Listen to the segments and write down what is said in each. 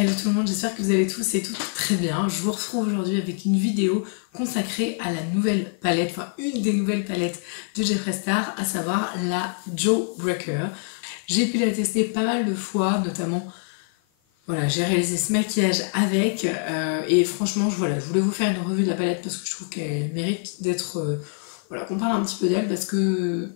Hello tout le monde, j'espère que vous allez tous et toutes très bien. Je vous retrouve aujourd'hui avec une vidéo consacrée à la nouvelle palette, enfin une des nouvelles palettes de Jeffree Star, à savoir la Jawbreaker. J'ai pu la tester pas mal de fois, notamment voilà, j'ai réalisé ce maquillage avec et franchement je voulais vous faire une revue de la palette parce que je trouve qu'elle mérite d'être, voilà, qu'on parle un petit peu d'elle parce que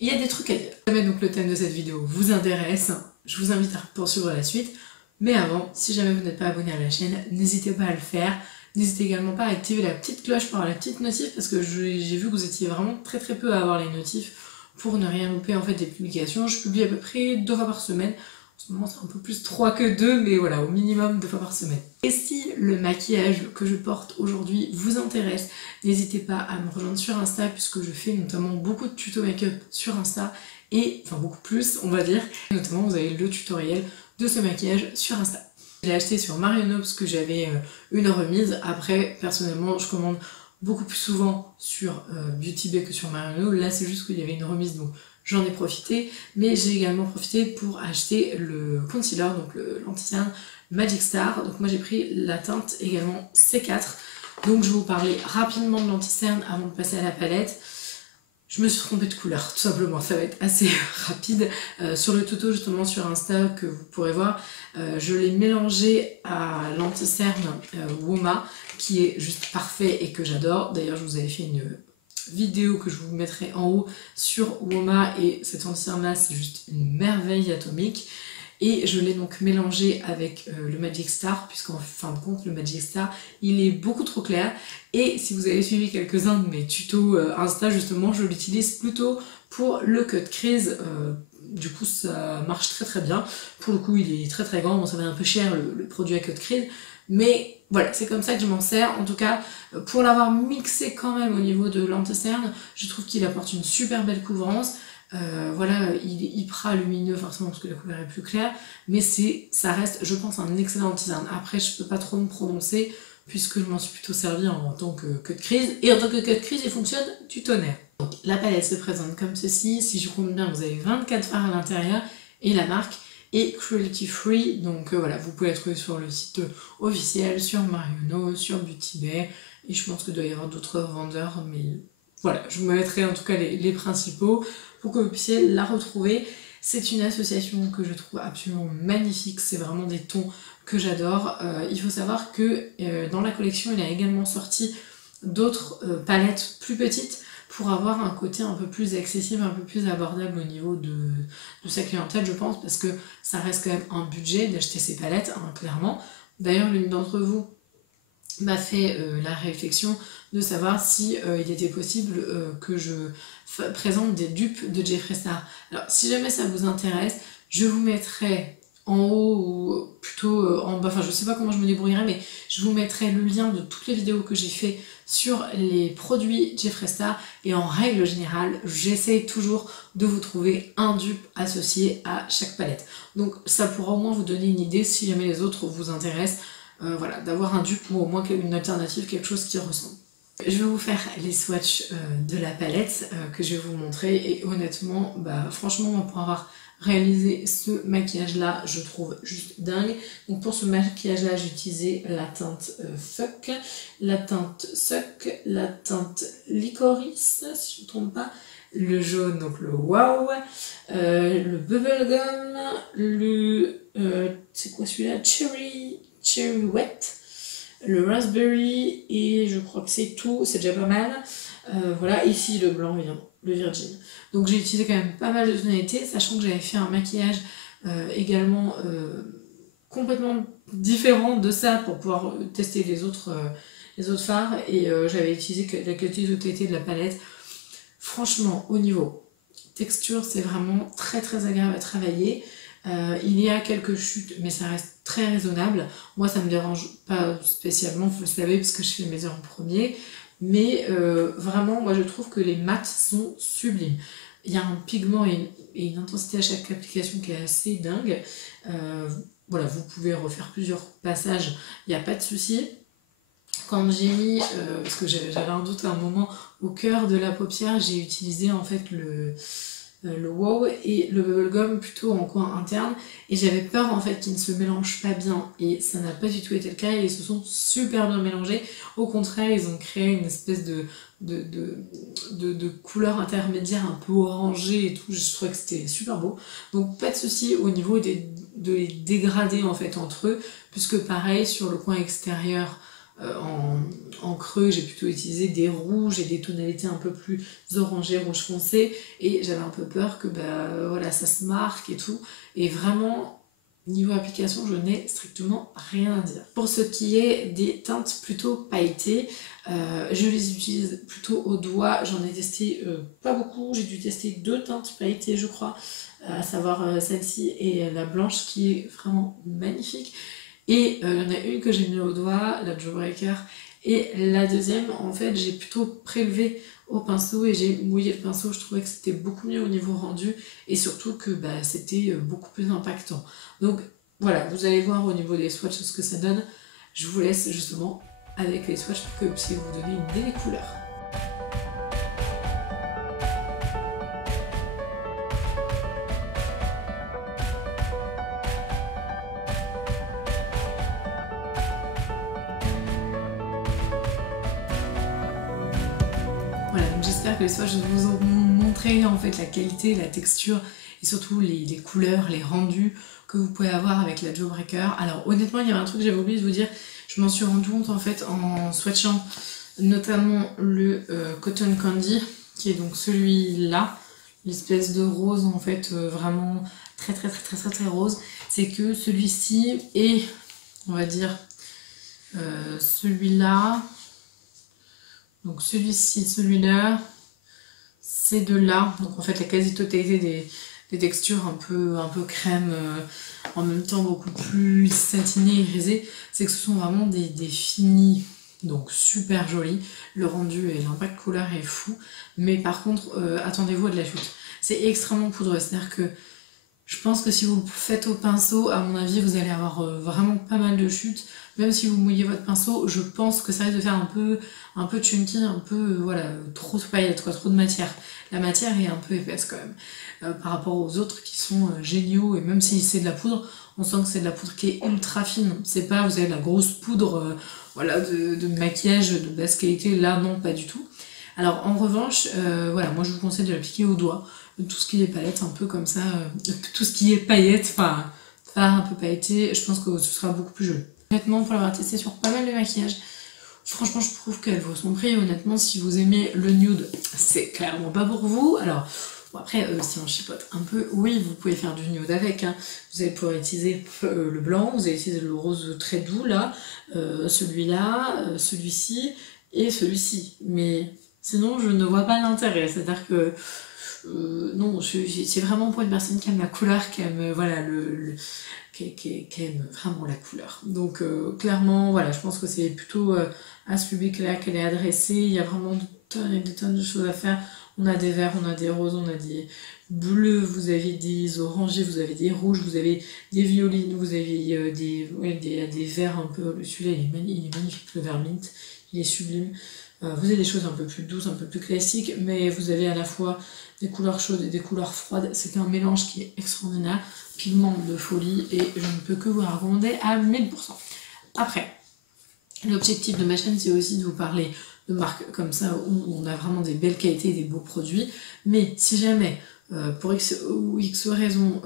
il y a des trucs à dire. Si jamais donc le thème de cette vidéo vous intéresse, je vous invite à poursuivre la suite. Mais avant, si jamais vous n'êtes pas abonné à la chaîne, n'hésitez pas à le faire. N'hésitez également pas à activer la petite cloche pour avoir la petite notif parce que j'ai vu que vous étiez vraiment très peu à avoir les notifs pour ne rien louper en fait des publications. Je publie à peu près 2 fois par semaine. En ce moment c'est un peu plus 3 que 2, mais voilà, au minimum 2 fois par semaine. Et si le maquillage que je porte aujourd'hui vous intéresse, n'hésitez pas à me rejoindre sur Insta puisque je fais notamment beaucoup de tutos make-up sur Insta et enfin beaucoup plus on va dire. Notamment vous avez le tutoriel de ce maquillage sur Insta. Je l'ai acheté sur Marionneau parce que j'avais une remise. Après, personnellement, je commande beaucoup plus souvent sur Beauty Bay que sur Marionneau. Là, c'est juste qu'il y avait une remise, donc j'en ai profité. Mais j'ai également profité pour acheter le concealer, donc le l'anti-cerne Magic Star. Donc moi, j'ai pris la teinte également C4. Donc je vais vous parler rapidement de l'anti-cerne avant de passer à la palette. Je me suis trompée de couleur, tout simplement, ça va être assez rapide. Sur le tuto justement sur Insta que vous pourrez voir, je l'ai mélangé à l'anti-cerne Woma, qui est juste parfait et que j'adore. D'ailleurs je vous avais fait une vidéo que je vous mettrai en haut sur Woma et cet anti-cerne là c'est juste une merveille atomique. Et je l'ai donc mélangé avec le Magic Star, puisqu'en fin de compte, le Magic Star, il est beaucoup trop clair. Et si vous avez suivi quelques-uns de mes tutos Insta, justement, je l'utilise plutôt pour le cut crease. Du coup, ça marche très bien. Pour le coup, il est très grand. Bon, ça va un peu cher, le produit à cut crease. Mais voilà, c'est comme ça que je m'en sers. En tout cas, pour l'avoir mixé quand même au niveau de l'anti-cerne, je trouve qu'il apporte une super belle couvrance. Voilà, il est hyper lumineux forcément parce que la couleur est plus claire, mais ça reste, je pense, un excellent anti-cerne. Après, je peux pas trop me prononcer puisque je m'en suis plutôt servi en tant que cut crease, et en tant que cut crease, il fonctionne du tonnerre. Donc, la palette se présente comme ceci. Si je compte bien, vous avez 24 fards à l'intérieur et la marque est cruelty free. Donc voilà, vous pouvez la trouver sur le site officiel, sur Marionneau, sur Beauty Bay, et je pense qu'il doit y avoir d'autres vendeurs, mais voilà, je vous mettrai en tout cas les principaux pour que vous puissiez la retrouver. C'est une association que je trouve absolument magnifique, c'est vraiment des tons que j'adore. Il faut savoir que dans la collection, il a également sorti d'autres palettes plus petites pour avoir un côté un peu plus accessible, un peu plus abordable au niveau de sa clientèle, je pense, parce que ça reste quand même un budget d'acheter ces palettes, hein, clairement. D'ailleurs, l'une d'entre vous m'a fait la réflexion de savoir si il était possible que je présente des dupes de Jeffree Star. Alors si jamais ça vous intéresse, je vous mettrai en haut ou plutôt en bas, enfin je sais pas comment je me débrouillerai, mais je vous mettrai le lien de toutes les vidéos que j'ai fait sur les produits Jeffree Star, et en règle générale j'essaye toujours de vous trouver un dupe associé à chaque palette. Donc ça pourra au moins vous donner une idée si jamais les autres vous intéressent. Voilà, d'avoir un dupe ou au moins une alternative, quelque chose qui ressemble. Je vais vous faire les swatchs de la palette que je vais vous montrer, et honnêtement, bah, franchement, pour avoir réalisé ce maquillage là, je trouve juste dingue. Donc pour ce maquillage là, j'ai utilisé la teinte Fuck, la teinte Suck, la teinte Licorice, si je ne me trompe pas, le jaune, donc le Wow, le Bubblegum, le c'est quoi celui-là, Cherry Wet, le Raspberry, et je crois que c'est tout, c'est déjà pas mal. Voilà, ici le blanc évidemment, le Virgin. Donc j'ai utilisé quand même pas mal de tonalités, sachant que j'avais fait un maquillage également complètement différent de ça pour pouvoir tester les autres fards, et j'avais utilisé la qualité de tonalité de la palette. Franchement, au niveau texture, c'est vraiment très agréable à travailler. Il y a quelques chutes, mais ça reste très raisonnable. Moi, ça me dérange pas spécialement, vous le savez, parce que je fais mes heures en premier. Mais vraiment, moi, je trouve que les mats sont sublimes. Il y a un pigment et une intensité à chaque application qui est assez dingue. Voilà, vous pouvez refaire plusieurs passages, il n'y a pas de souci. Quand j'ai mis, parce que j'avais un doute à un moment, au cœur de la paupière, j'ai utilisé en fait le wow et le bubblegum plutôt en coin interne, et j'avais peur en fait qu'ils ne se mélangent pas bien, et ça n'a pas du tout été le cas, et ils se sont super bien mélangés. Au contraire, ils ont créé une espèce de couleur intermédiaire un peu orangée et tout. Je trouvais que c'était super beau, donc pas de souci au niveau de les dégrader en fait entre eux, puisque pareil sur le coin extérieur, en creux, j'ai plutôt utilisé des rouges et des tonalités un peu plus orangées, rouge foncé, et j'avais un peu peur que voilà, ça se marque et tout. Et vraiment, niveau application, je n'ai strictement rien à dire. Pour ce qui est des teintes plutôt pailletées, je les utilise plutôt au doigt. J'en ai testé pas beaucoup, j'ai dû tester 2 teintes pailletées je crois, à savoir celle-ci et la blanche qui est vraiment magnifique. Et il y en a une que j'ai mis au doigt, la Jawbreaker, et la deuxième, en fait, j'ai plutôt prélevé au pinceau et j'ai mouillé le pinceau. Je trouvais que c'était beaucoup mieux au niveau rendu, et surtout que c'était beaucoup plus impactant. Donc voilà, vous allez voir au niveau des swatchs ce que ça donne. Je vous laisse justement avec les swatchs pour que vous puissiez vous donner une idée des couleurs. Voilà, donc j'espère que les swatchs vous ont montré en fait la qualité, la texture et surtout les couleurs, les rendus que vous pouvez avoir avec la Jawbreaker. Alors honnêtement, il y avait un truc que j'avais oublié de vous dire, je m'en suis rendu compte en fait en swatchant notamment le Cotton Candy, qui est donc celui-là, l'espèce de rose en fait vraiment très rose. C'est que celui-ci et on va dire celui-là, donc celui-ci, celui-là, ces deux-là, donc en fait la quasi-totalité des textures un peu crème, en même temps beaucoup plus satinées et grisées, c'est que ce sont vraiment des finis, donc super jolis. Le rendu et l'impact couleur est fou, mais par contre attendez-vous à de la chute. C'est extrêmement poudreux, c'est-à-dire que je pense que si vous le faites au pinceau, à mon avis, vous allez avoir vraiment pas mal de chutes. Même si vous mouillez votre pinceau, je pense que ça risque de faire un peu chunky, un peu, voilà, trop de paillettes, quoi, trop de matière. La matière est un peu épaisse quand même, par rapport aux autres qui sont géniaux. Et même si c'est de la poudre, on sent que c'est de la poudre qui est ultra fine. C'est pas, vous avez de la grosse poudre, voilà, de maquillage de basse qualité. Là, non, pas du tout. Alors, en revanche, voilà, moi je vous conseille de l'appliquer au doigt. Tout ce qui est paillettes, un peu comme ça, tout ce qui est paillettes, enfin, un peu pailleté, je pense que ce sera beaucoup plus joli. Honnêtement, pour l'avoir testé sur pas mal de maquillage, franchement, je trouve qu'elle vaut son prix. Honnêtement, si vous aimez le nude, c'est clairement pas pour vous. Alors, bon, après, si on chipote un peu, oui, vous pouvez faire du nude avec. Hein. Vous allez pouvoir utiliser le blanc, vous allez utiliser le rose très doux, là, celui-là, celui-ci et celui-ci. Mais sinon, je ne vois pas l'intérêt. C'est-à-dire que non, c'est vraiment pour une personne qui aime la couleur, qui aime voilà, qui aime vraiment la couleur. Donc clairement, voilà, je pense que c'est plutôt à ce public-là qu'elle est adressée. Il y a vraiment des tonnes de choses à faire. On a des verts, on a des roses, on a des bleus, vous avez des orangés, vous avez des rouges, vous avez des violines, vous avez des verts un peu. Celui-là, il est magnifique, le vert mint, il est sublime. Vous avez des choses un peu plus douces, un peu plus classiques, mais vous avez à la fois des couleurs chaudes et des couleurs froides. C'est un mélange qui est extraordinaire, pigment de folie, et je ne peux que vous recommander à 1000%. Après, l'objectif de ma chaîne, c'est aussi de vous parler de marques comme ça, où on a vraiment des belles qualités et des beaux produits. Mais si jamais, pour X ou X raison,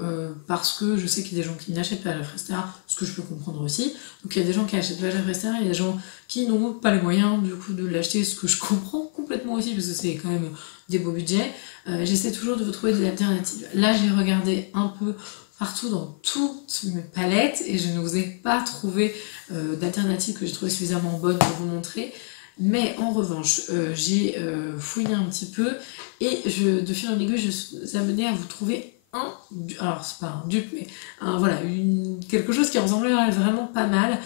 parce que je sais qu'il y a des gens qui n'achètent pas la Frestera, ce que je peux comprendre aussi, donc il y a des gens qui achètent pas la Frestera, il y a des gens qui n'ont pas les moyens du coup de l'acheter, ce que je comprends complètement aussi, parce que c'est quand même des beaux budgets, j'essaie toujours de vous trouver des alternatives. Là, j'ai regardé un peu partout dans toutes mes palettes et je ne vous ai pas trouvé d'alternatives que j'ai trouvé suffisamment bonnes pour vous montrer. Mais en revanche, j'ai fouiné un petit peu et de fil en aiguille, je suis amenée à vous trouver alors c'est pas un dupe, mais voilà, quelque chose qui ressemblerait vraiment pas mal.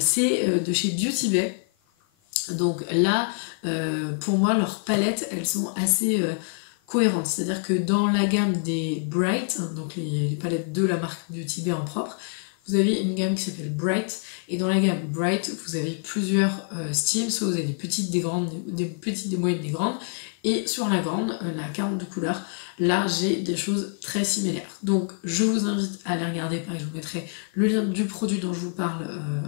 C'est de chez Beauty Bay. Donc là, pour moi, leurs palettes, elles sont assez cohérentes. C'est-à-dire que dans la gamme des Bright, donc les palettes de la marque Beauty Bay en propre, vous avez une gamme qui s'appelle Bright, et dans la gamme Bright, vous avez plusieurs styles, soit vous avez des petites, des grandes, des petites, des moyennes, des grandes, Et sur la grande, la 42 couleurs, là j'ai des choses très similaires. Donc je vous invite à aller regarder, pareil je vous mettrai le lien du produit dont je vous parle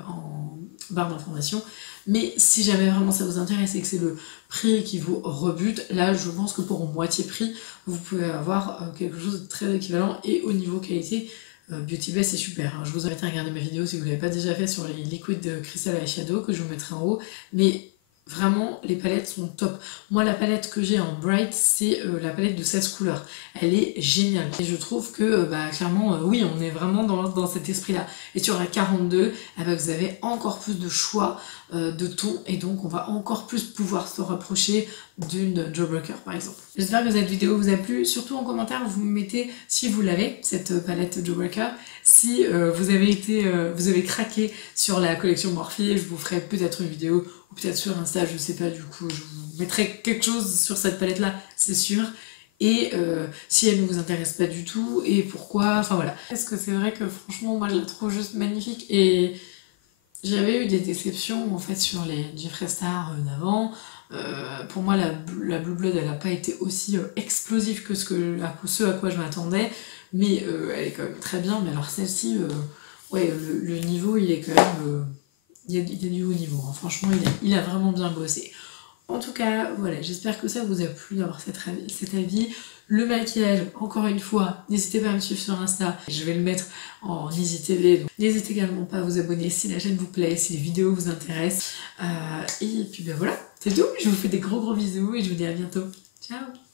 en barre d'informations. Mais si jamais vraiment ça vous intéresse et que c'est le prix qui vous rebute, là je pense que pour moitié prix, vous pouvez avoir quelque chose de très équivalent. Et au niveau qualité, Beauty Bay c'est super. Hein. Je vous invite à regarder ma vidéo si vous ne l'avez pas déjà fait sur les liquides de Crystal Eyeshadow que je vous mettrai en haut. Mais vraiment, les palettes sont top. Moi, la palette que j'ai en Bright, c'est la palette de 16 couleurs. Elle est géniale. Et je trouve que, clairement, oui, on est vraiment dans cet esprit-là. Et sur la 42, vous avez encore plus de choix de tons. Et donc, on va encore plus pouvoir se rapprocher d'une Jawbreaker, par exemple. J'espère que cette vidéo vous a plu. Surtout en commentaire, vous me mettez si vous l'avez, cette palette Jawbreaker. Si vous avez craqué sur la collection Morphe, je vous ferai peut-être une vidéo ou peut-être sur Insta, je sais pas, du coup je vous mettrai quelque chose sur cette palette là, c'est sûr. Et si elle ne vous intéresse pas du tout, et pourquoi, enfin voilà. Parce que c'est vrai que franchement moi je la trouve juste magnifique, et j'avais eu des déceptions en fait sur les Jeffree Star d'avant. Pour moi la Blue Blood elle n'a pas été aussi explosive que ce à quoi je m'attendais, mais elle est quand même très bien. Mais alors celle-ci, ouais, le niveau il est quand même... il y a du haut niveau, hein. Franchement il a vraiment bien bossé. En tout cas, voilà, j'espère que ça vous a plu d'avoir cet avis. Le maquillage, encore une fois, n'hésitez pas à me suivre sur Insta, je vais le mettre en IGTV. N'hésitez également pas à vous abonner si la chaîne vous plaît, si les vidéos vous intéressent. Et puis ben voilà, c'est tout, je vous fais des gros bisous et je vous dis à bientôt. Ciao!